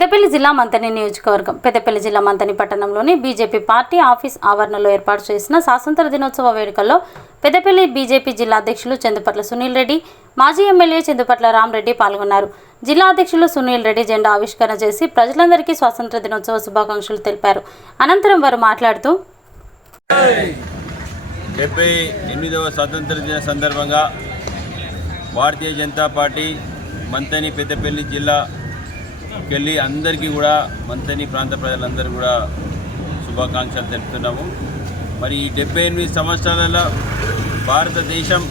పెద్దపల్లి జిల్లా మంతని నియోజకవర్గం పెద్దపల్లి జిల్లా మంతని పట్టణంలోని బీజేపీ పార్టీ ఆఫీస్ ఆవరణలో ఏర్పాటు చేసిన స్వాతంత్ర దినోత్సవ వేడుకల్లో పెద్దపల్లి బీజేపీ జిల్లా అధ్యక్షులు చందుపట్ల సునీల్ రెడ్డి, మాజీ ఎమ్మెల్యే చందుపట్ల రామరెడ్డి పాల్గొన్నారు. జిల్లా అధ్యక్షులు సునీల్ రెడ్డి జెండా ఆవిష్కరణ చేసి ప్రజలందరికీ స్వాతంత్ర దినోత్సవ శుభాకాంక్షలు తెలిపారు. అనంతరం వారు మాట్లాడుతూ 78వ స్వాతంత్ర దిన సందర్భంగా భారతీయ జనతా పార్టీ మంతని పెద్దపల్లి జిల్లాకెళ్ళి అందరికీ కూడా మంతని ప్రాంత ప్రజలందరూ కూడా శుభాకాంక్షలు తెలుపుతున్నాము. మరి ఈ 78 సంవత్సరాలలో భారతదేశం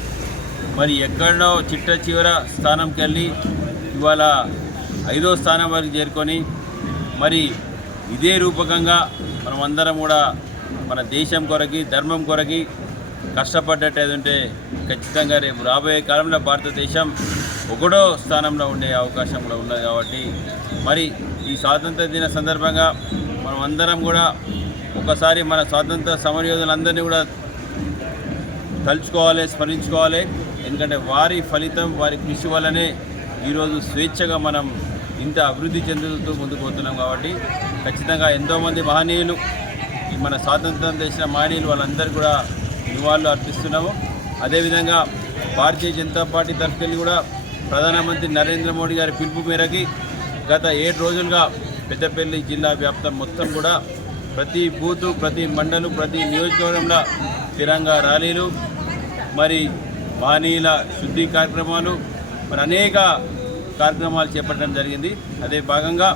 మరి ఎక్కడో చిట్ట చివర స్థానంకి వెళ్ళి ఇవాళ 5వ స్థానం వరకు చేరుకొని మరి ఇదే రూపకంగా మనమందరం కూడా మన దేశం కొరకి ధర్మం కొరకి కష్టపడ్డట్టు ఏదంటే ఖచ్చితంగా రేపు రాబోయే కాలంలో భారతదేశం 1వ స్థానంలో ఉండే అవకాశం కూడా ఉన్నది. కాబట్టి మరి ఈ స్వాతంత్ర దిన సందర్భంగా మనం అందరం కూడా ఒకసారి మన స్వాతంత్ర సమరయోధులందరినీ కూడా తలుచుకోవాలి, స్మరించుకోవాలి. ఎందుకంటే వారి ఫలితం, వారి కృషి వల్లనే ఈరోజు స్వేచ్ఛగా మనం ఇంత అభివృద్ధి చెందుతూ ముందుకు పోతున్నాం. కాబట్టి ఖచ్చితంగా ఎంతోమంది మహనీయులు మన స్వాతంత్రం చేసిన మహనీయులు వాళ్ళందరూ కూడా నివాళులు అర్పిస్తున్నాము. అదేవిధంగా భారతీయ జనతా పార్టీ తరఫున కూడా ప్రధానమంత్రి నరేంద్ర మోడీ గారి పిలుపు మేరకి గత 7 రోజులుగా పెద్దపల్లి జిల్లా వ్యాప్తం మొత్తం కూడా ప్రతి బూతు, ప్రతి మండలు, ప్రతి నియోజకవర్గంలో తిరంగా ర్యాలీలు, మరి మహనీయుల శుద్ధి కార్యక్రమాలు, మరి అనేక కార్యక్రమాలు చేపట్టడం జరిగింది. అదే భాగంగా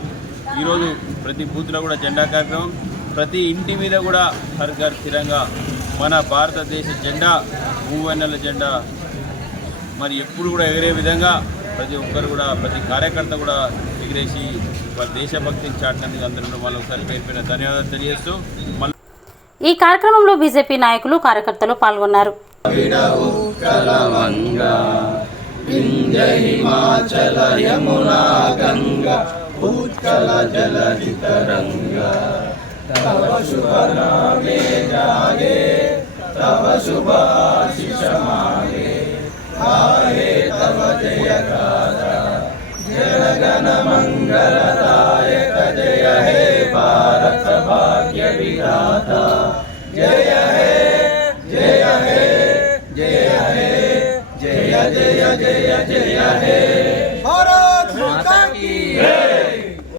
ఈరోజు ప్రతి బూత్లో కూడా జెండా కార్యక్రమం, ప్రతి ఇంటి మీద కూడా హర్ ఘర్ తిరంగా మన భారతదేశ జెండా, మూవెన్నెల జెండా మరి ఎప్పుడు కూడా ఎగిరే విధంగా ప్రతి ఒక్కరు కూడా, ప్రతి కార్యకర్త కూడా ఎగిరేసి వాళ్ళ దేశభక్తిని చాటినందుకు అందరూ మళ్ళీ ఒకసారి పేరుపైన ధన్యవాదాలు తెలియజేస్తూ ఈ కార్యక్రమంలో బీజేపీ నాయకులు, కార్యకర్తలు పాల్గొన్నారు. तव शुभ नामे जागे, तव शुभ आशीष मांगे, गाहे तव जय गाथा, जन गण मंगलदायक जय हे भारत भाग्य विधाता, जय हे जय हे जय हे जय जय जय जय हे।